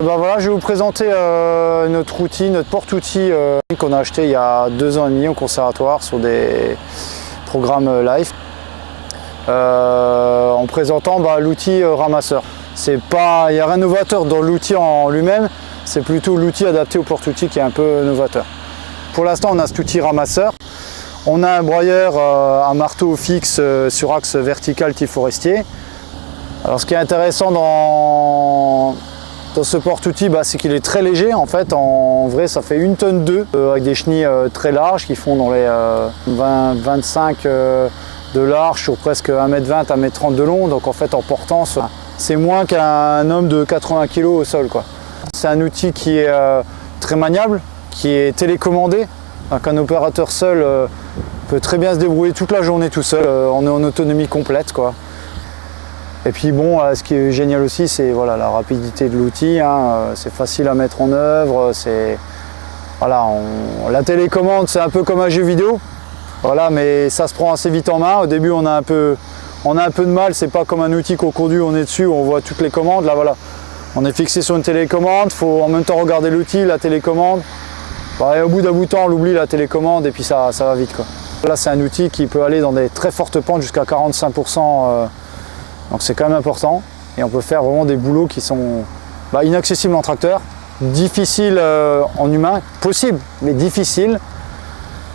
Ben voilà, je vais vous présenter notre outil, notre porte-outil qu'on a acheté il y a 2 ans et demi au conservatoire sur des programmes live. En présentant l'outil ramasseur. Il n'y a rien de novateur dans l'outil en lui-même, c'est plutôt l'outil adapté au porte-outil qui est un peu novateur. Pour l'instant, on a cet outil ramasseur. On a un broyeur à marteau fixe sur axe vertical type forestier. Alors, ce qui est intéressant dans ce porte-outil, c'est qu'il est très léger. En fait, en vrai, ça fait 1,2 tonne avec des chenilles très larges qui font dans les 20-25 de large sur presque 1,20 m, 1,30 m de long. Donc en fait, en portant, c'est moins qu'un homme de 80 kg au sol, quoi. C'est un outil qui est très maniable, qui est télécommandé. Donc un opérateur seul peut très bien se débrouiller toute la journée tout seul. On est en autonomie complète, quoi. Et puis bon, ce qui est génial aussi, c'est voilà, la rapidité de l'outil. C'est facile à mettre en œuvre. La télécommande, c'est un peu comme un jeu vidéo. Voilà, mais ça se prend assez vite en main. Au début, on a un peu de mal. C'est pas comme un outil qu'on conduit, on est dessus, on voit toutes les commandes. Là, voilà, on est fixé sur une télécommande. Il faut en même temps regarder l'outil, la télécommande. Et au bout d'un bout de temps, on l'oublie la télécommande et puis ça va vite, quoi. Là, c'est un outil qui peut aller dans des très fortes pentes jusqu'à 45%. Donc c'est quand même important. Et on peut faire vraiment des boulots qui sont inaccessibles en tracteur, difficiles en humain, possible, mais difficiles.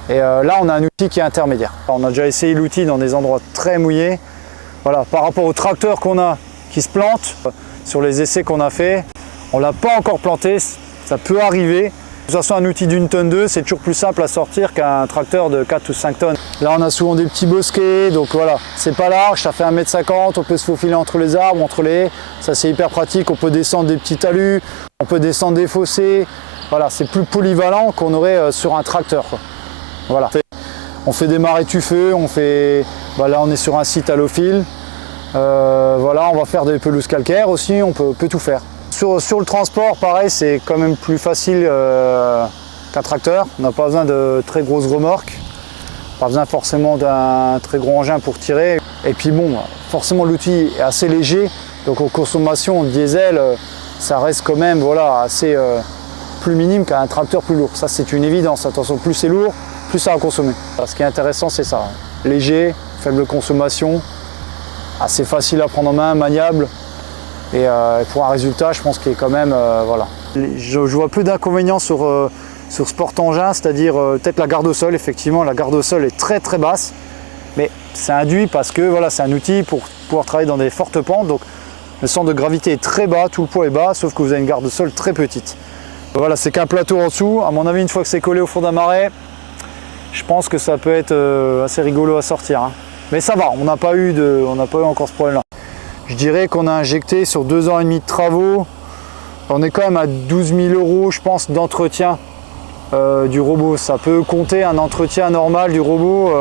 Et là, on a un outil qui est intermédiaire. On a déjà essayé l'outil dans des endroits très mouillés. Voilà, par rapport au tracteur qu'on a qui se plante, sur les essais qu'on a fait, on ne l'a pas encore planté, ça peut arriver. De toute façon, un outil d'1,2 tonne, c'est toujours plus simple à sortir qu'un tracteur de 4 ou 5 tonnes. Là, on a souvent des petits bosquets, donc voilà, c'est pas large, ça fait 1,50 m, on peut se faufiler entre les arbres, entre les haies. Ça, c'est hyper pratique, on peut descendre des petits talus, on peut descendre des fossés. Voilà, c'est plus polyvalent qu'on aurait sur un tracteur, quoi. Voilà. On fait des marais tufeux, là on est sur un site halophile. Voilà, on va faire des pelouses calcaires aussi, on peut tout faire. Sur le transport, pareil, c'est quand même plus facile qu'un tracteur. On n'a pas besoin de très grosses remorques, pas besoin forcément d'un très gros engin pour tirer. Et puis bon, forcément l'outil est assez léger, donc en consommation diesel, ça reste quand même assez plus minime qu'un tracteur plus lourd. Ça, c'est une évidence. Attention, plus c'est lourd, plus ça va consommer. Ce qui est intéressant, c'est ça. Léger, faible consommation, assez facile à prendre en main, maniable. Et pour un résultat, je pense qu'il est quand même, voilà. Je vois peu d'inconvénients sur ce porte-engin, c'est-à-dire peut-être la garde au sol. Effectivement, la garde au sol est très très basse, mais c'est induit parce que voilà, c'est un outil pour pouvoir travailler dans des fortes pentes. Donc le centre de gravité est très bas, tout le poids est bas, sauf que vous avez une garde au sol très petite. Voilà, c'est qu'un plateau en dessous. À mon avis, une fois que c'est collé au fond d'un marais, je pense que ça peut être assez rigolo à sortir, hein. Mais ça va, on n'a pas eu encore ce problème-là. Je dirais qu'on a injecté sur 2 ans et demi de travaux, on est quand même à 12 000 €, je pense, d'entretien du robot. Ça peut compter un entretien normal du robot,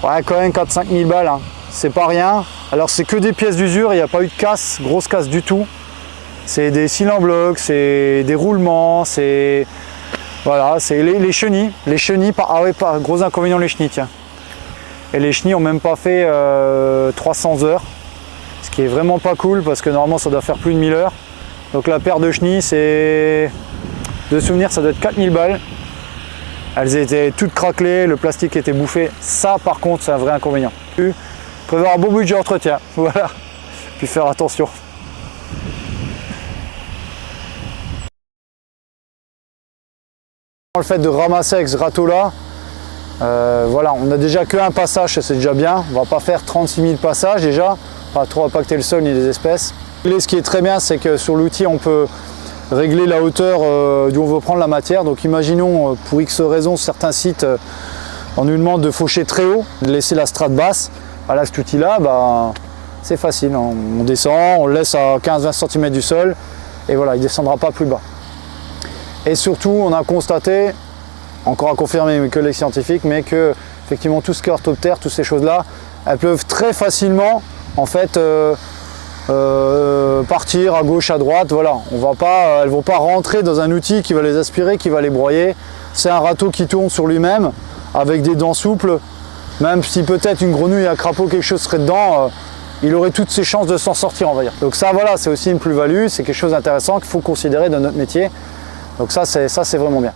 quand même 4-5 000 balles, hein. C'est pas rien. Alors c'est que des pièces d'usure, il n'y a pas eu de casse, grosse casse du tout. C'est des cils en bloc, c'est des roulements, c'est les chenilles. Les chenilles, gros inconvénient les chenilles, tiens. Et les chenilles n'ont même pas fait 300 heures. Ce qui est vraiment pas cool parce que normalement ça doit faire plus de 1000 heures. Donc la paire de chenilles, c'est de souvenir, ça doit être 4000 balles. Elles étaient toutes craquelées, le plastique était bouffé. Ça par contre, c'est un vrai inconvénient. Prévoir un bon budget d'entretien, voilà. Puis faire attention. Le fait de ramasser avec ce râteau-là, voilà, on n'a déjà qu'un passage, c'est déjà bien. On va pas faire 36 000 passages déjà. Pas trop impacter le sol ni les espèces. Et ce qui est très bien, c'est que sur l'outil, on peut régler la hauteur d'où on veut prendre la matière. Donc imaginons, pour X raisons, certains sites, on nous demande de faucher très haut, de laisser la strate basse. Voilà, cet outil-là, c'est facile. On descend, on le laisse à 15-20 cm du sol, et voilà, il ne descendra pas plus bas. Et surtout, on a constaté, encore à confirmer mes collègues scientifiques, mais que effectivement tout ce qui est orthoptère, toutes ces choses-là, elles peuvent très facilement en fait partir à gauche, à droite, voilà. Elles ne vont pas rentrer dans un outil qui va les aspirer, qui va les broyer. C'est un râteau qui tourne sur lui-même avec des dents souples. Même si peut-être une grenouille, un crapaud, quelque chose serait dedans, il aurait toutes ses chances de s'en sortir, on va dire. Donc ça, voilà, c'est aussi une plus-value, c'est quelque chose d'intéressant qu'il faut considérer dans notre métier. Donc ça, c'est vraiment bien.